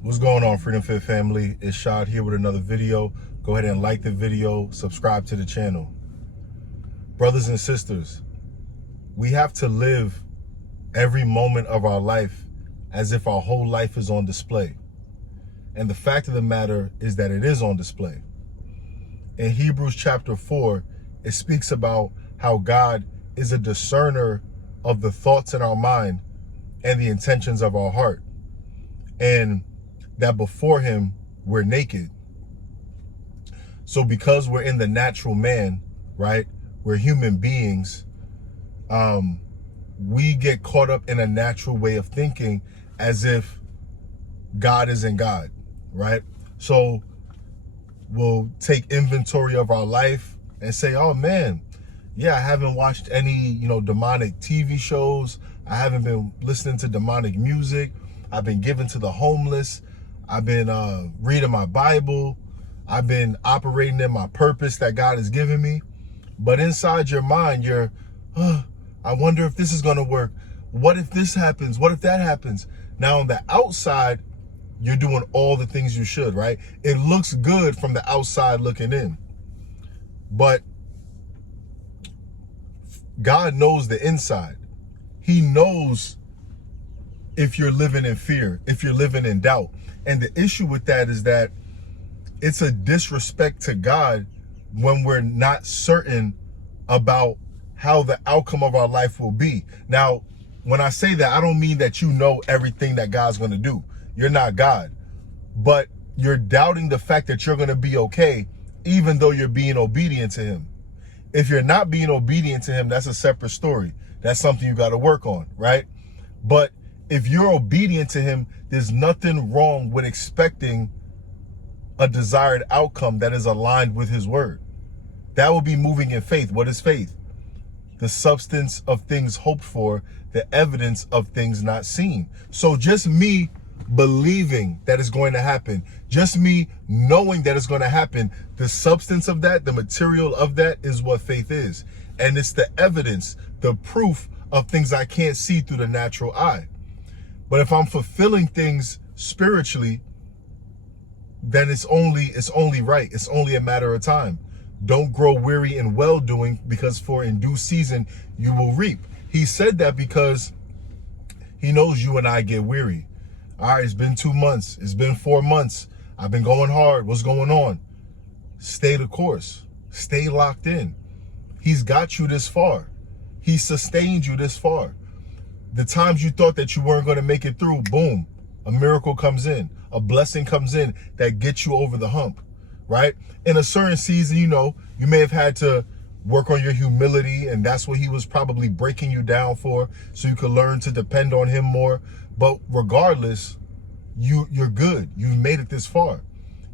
What's going on, Freedom Fit family? It's Shad here with another video. Go ahead and like the video, subscribe to the channel. Brothers and sisters, we have to live every moment of our life as if our whole life is on display. And the fact of the matter is that it is on display. In Hebrews chapter 4, it speaks about how God is a discerner of the thoughts in our mind and the intentions of our heart. And that before him, we're naked. So because we're in the natural man, right? We're human beings. We get caught up in a natural way of thinking as if God isn't God, right? So we'll take inventory of our life and say, oh man, yeah, I haven't watched any, demonic TV shows. I haven't been listening to demonic music. I've been giving to the homeless. I've been reading my Bible. I've been operating in my purpose that God has given me. But inside your mind, you're, I wonder if this is going to work. What if this happens? What if that happens? Now on the outside, you're doing all the things you should, right? It looks good from the outside looking in. But God knows the inside. He knows if you're living in fear, if you're living in doubt. And the issue with that is that it's a disrespect to God when we're not certain about how the outcome of our life will be. Now, when I say that, I don't mean that you know everything that God's going to do. You're not God. But you're doubting the fact that you're going to be okay, even though you're being obedient to him. If you're not being obedient to him, that's a separate story. That's something you got to work on, right? But if you're obedient to him, there's nothing wrong with expecting a desired outcome that is aligned with his word. That will be moving in faith. What is faith? The substance of things hoped for, the evidence of things not seen. So just me believing that it's going to happen, just me knowing that it's going to happen, the substance of that, the material of that is what faith is. And it's the evidence, the proof of things I can't see through the natural eye. But if I'm fulfilling things spiritually, then it's only right. It's only a matter of time. Don't grow weary in well-doing, because for in due season you will reap. He said that because he knows you and I get weary. All right, it's been 2 months. It's been 4 months. I've been going hard. What's going on? Stay the course. Stay locked in. He's got you this far. He sustained you this far. The times you thought that you weren't going to make it through, boom, a miracle comes in. A blessing comes in that gets you over the hump, right? In a certain season, you may have had to work on your humility, and that's what he was probably breaking you down for, so you could learn to depend on him more. But regardless, you're good. You've made it this far.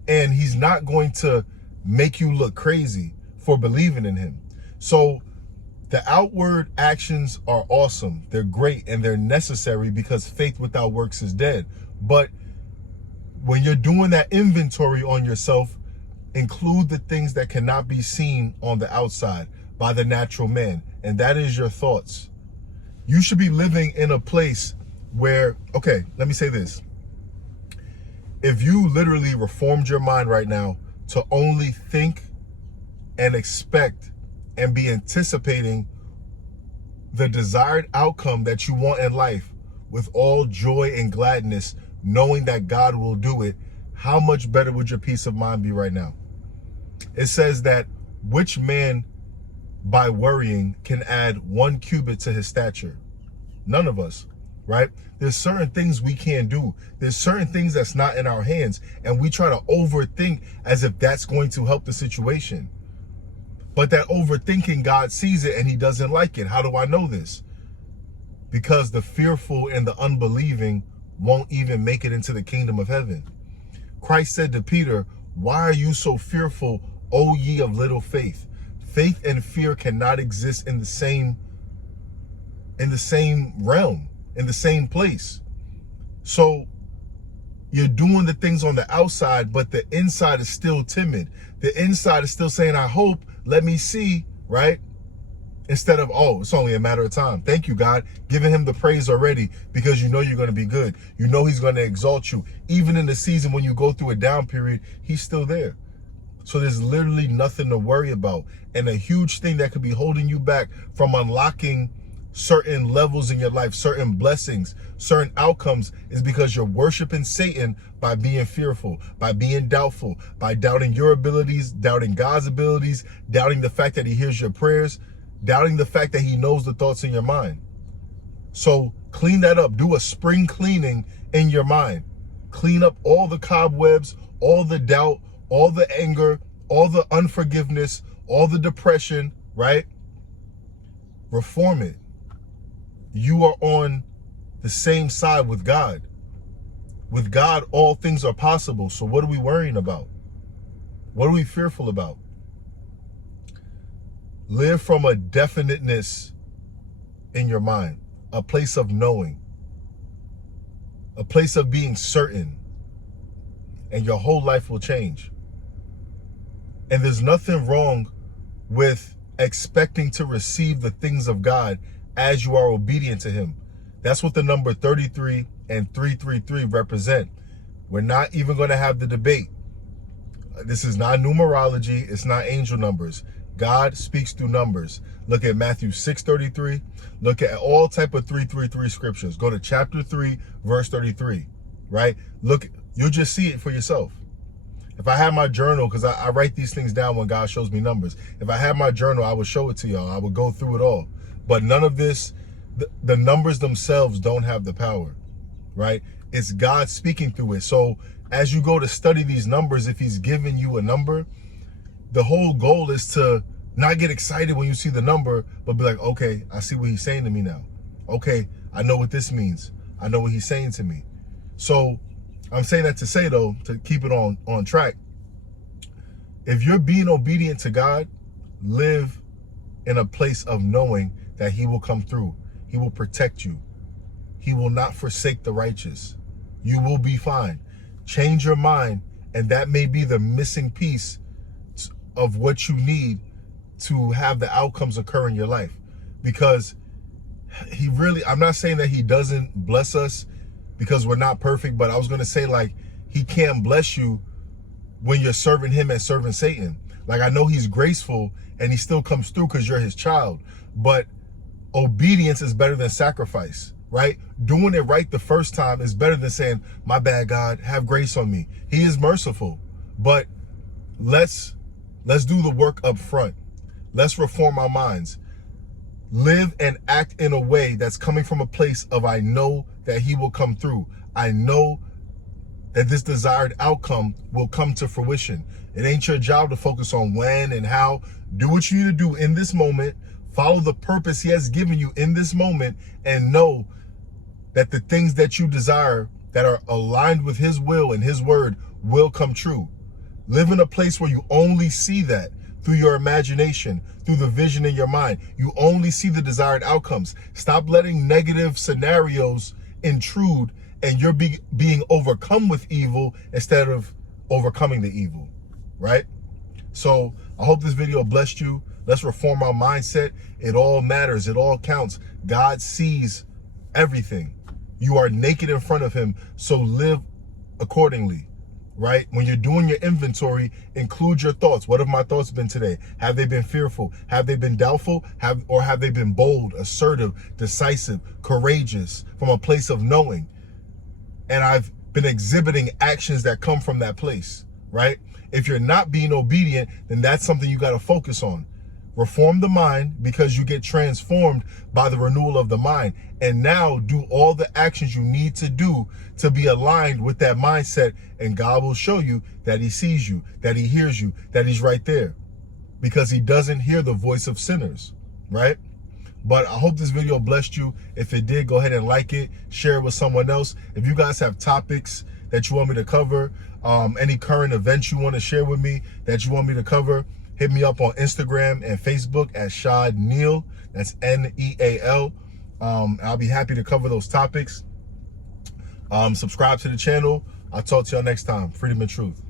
And he's not going to make you look crazy for believing in him. So the outward actions are awesome. They're great and they're necessary, because faith without works is dead. But when you're doing that inventory on yourself, include the things that cannot be seen on the outside by the natural man. And that is your thoughts. You should be living in a place where, okay, let me say this. If you literally reformed your mind right now to only think and expect and be anticipating the desired outcome that you want in life with all joy and gladness, knowing that God will do it, how much better would your peace of mind be right now? It says that which man by worrying can add 1 cubit to his stature? None of us, right? There's certain things we can't do. There's certain things that's not in our hands, and we try to overthink as if that's going to help the situation. But that overthinking, God sees it and he doesn't like it. How do I know this? Because the fearful and the unbelieving won't even make it into the kingdom of heaven. Christ said to Peter, why are you so fearful, O ye of little faith? Faith and fear cannot exist in the same realm, in the same place. So you're doing the things on the outside, but the inside is still timid. The inside is still saying, I hope, let me see, right? Instead of, oh, it's only a matter of time. Thank you, God. Giving him the praise already because you know you're going to be good. You know he's going to exalt you. Even in the season when you go through a down period, he's still there. So there's literally nothing to worry about. And a huge thing that could be holding you back from unlocking certain levels in your life, certain blessings, certain outcomes, is because you're worshiping Satan by being fearful, by being doubtful, by doubting your abilities, doubting God's abilities, doubting the fact that he hears your prayers, doubting the fact that he knows the thoughts in your mind. So clean that up. Do a spring cleaning in your mind. Clean up all the cobwebs, all the doubt, all the anger, all the unforgiveness, all the depression, right? Reform it. You are on the same side with God. With God, all things are possible. So what are we worrying about? What are we fearful about? Live from a definiteness in your mind, a place of knowing, a place of being certain, and your whole life will change. And there's nothing wrong with expecting to receive the things of God as you are obedient to him. That's what the number 33 and 333 represent. We're not even going to have the debate. This is not numerology. It's not angel numbers. God speaks through numbers. Look at Matthew 6:33. Look at all type of 333 scriptures. Go to chapter 3, verse 33, right? Look, you'll just see it for yourself. If I had my journal, because I write these things down when God shows me numbers. If I had my journal, I would show it to y'all. I would go through it all. But none of this, the numbers themselves don't have the power, right? It's God speaking through it. So as you go to study these numbers, if he's giving you a number, the whole goal is to not get excited when you see the number, but be like, okay, I see what he's saying to me now. Okay, I know what this means. I know what he's saying to me. So I'm saying that to say, though, to keep it on track, if you're being obedient to God, live in a place of knowing that he will come through. He will protect you. He will not forsake the righteous. You will be fine. Change your mind, and that may be the missing piece of what you need to have the outcomes occur in your life. Because he really, I'm not saying that he doesn't bless us because we're not perfect, but I was going to say, like, he can't bless you when you're serving him and serving Satan. Like, I know he's graceful and he still comes through because you're his child, but obedience is better than sacrifice, right? Doing it right the first time is better than saying, my bad, God, have grace on me. He is merciful, but let's do the work up front. Let's reform our minds. Live and act in a way that's coming from a place of, I know that he will come through. I know that this desired outcome will come to fruition. It ain't your job to focus on when and how. Do what you need to do in this moment. Follow the purpose he has given you in this moment, and know that the things that you desire that are aligned with his will and his word will come true. Live in a place where you only see that through your imagination, through the vision in your mind. You only see the desired outcomes. Stop letting negative scenarios intrude and you're being overcome with evil instead of overcoming the evil, right? So I hope this video blessed you. Let's reform our mindset. It all matters. It all counts. God sees everything. You are naked in front of him, so live accordingly, right? When you're doing your inventory, include your thoughts. What have my thoughts been today? Have they been fearful? Have they been doubtful? Have they been bold, assertive, decisive, courageous, from a place of knowing? And I've been exhibiting actions that come from that place, right? If you're not being obedient, then that's something you got to focus on. Reform the mind, because you get transformed by the renewal of the mind. And now do all the actions you need to do to be aligned with that mindset. And God will show you that he sees you, that he hears you, that he's right there. Because he doesn't hear the voice of sinners, right? But I hope this video blessed you. If it did, go ahead and like it, share it with someone else. If you guys have topics that you want me to cover, any current events you want to share with me that you want me to cover, hit me up on Instagram and Facebook at Shad Neal. That's Neal. I'll be happy to cover those topics. Subscribe to the channel. I'll talk to y'all next time. Freedom and truth.